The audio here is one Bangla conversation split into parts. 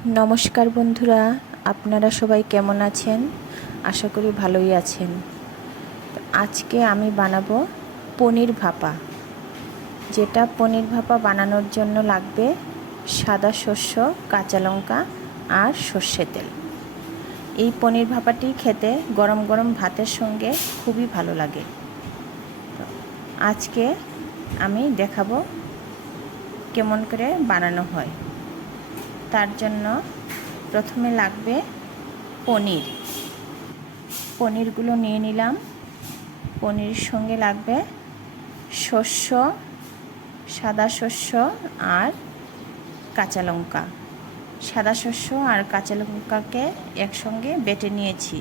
নমস্কার বন্ধুরা, আপনারা সবাই কেমন আছেন? আশা করি ভালোই আছেন। আজকে আমি বানাবো পনির ভাপা। যেটা পনির ভাপা বানানোর জন্য লাগবে সাদা শস্য, কাঁচা লঙ্কা আর সর্ষে তেল। এই পনির ভাপাটি খেতে গরম গরম ভাতের সঙ্গে খুবই ভালো লাগে। আজকে আমি দেখাবো কেমন করে বানানো হয়। তার জন্য প্রথমে লাগবে পনিরগুলো নিয়ে নিলাম। পনিরের সঙ্গে লাগবে শস্য, সাদা শস্য আর কাঁচা লঙ্কা। সাদা শস্য আর কাঁচা লঙ্কাকে একসঙ্গে বেটে নিয়েছি।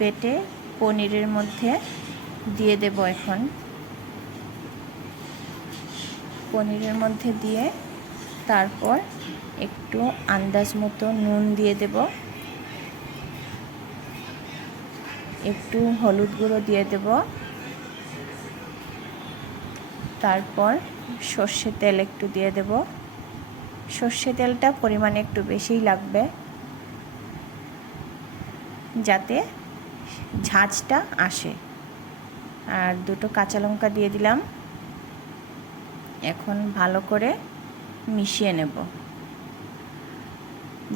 বেটে পনিরের মধ্যে দিয়ে দেব। এখন পনিরের মধ্যে দিয়ে তারপর একটু আন্দাজ মতো নুন দিয়ে দেব, একটু হলুদ গুঁড়ো দিয়ে দেব, তারপর সর্ষে তেল একটু দিয়ে দেব। সর্ষে তেলটা পরিমাণে একটু বেশিই লাগবে, যাতে ঝাঁঝটা আসে। আর দুটো কাঁচা লঙ্কা দিয়ে দিলাম। এখন ভালো করে মিশিয়ে নেব,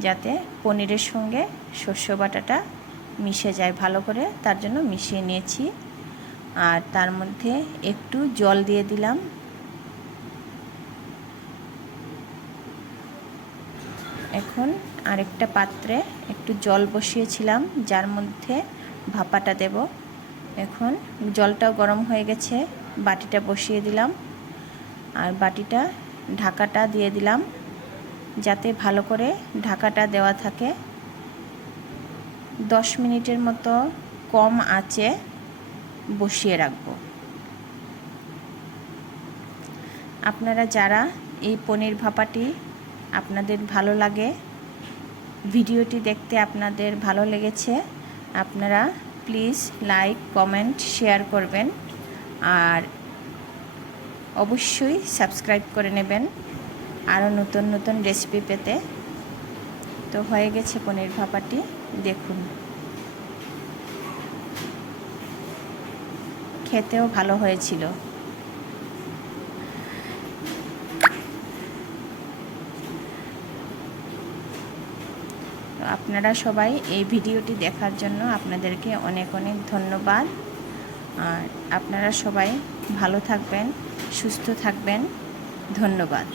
যাতে পনিরের সঙ্গে শস্য বাটাটা মিশে যায় ভালো করে। তার জন্য মিশিয়ে নিয়েছি। আর তার মধ্যে একটু জল দিয়ে দিলাম। এখন আরেকটা পাত্রে একটু জল বসিয়েছিলাম, যার মধ্যে ভাপাটা দেব। এখন জলটাও গরম হয়ে গেছে, বাটিটা বসিয়ে দিলাম। আর বাটিটা ঢাকাটা দিয়ে দিলাম, যাতে ভালো করে ঢাকাটা দেওয়া থাকে। 10 মিনিটের মতো কম আঁচে বসিয়ে রাখব। আপনারা যারা এই পনির ভাপাটি আপনাদের ভালো লাগে, ভিডিওটি দেখতে আপনাদের ভালো লেগেছে, আপনারা প্লিজ লাইক, কমেন্ট, শেয়ার করবেন। আর অবশ্যই সাবস্ক্রাইব করে নেবেন আরও নতুন নতুন রেসিপি পেতে। তো হয়ে গেছে পনির ভাপাটি, দেখুন। খেতেও ভালো হয়েছিল। তো আপনারা সবাই এই ভিডিওটি দেখার জন্য আপনাদেরকে অনেক অনেক ধন্যবাদ। আর আপনারা সবাই ভালো থাকবেন, সুস্থ থাকবেন। ধন্যবাদ।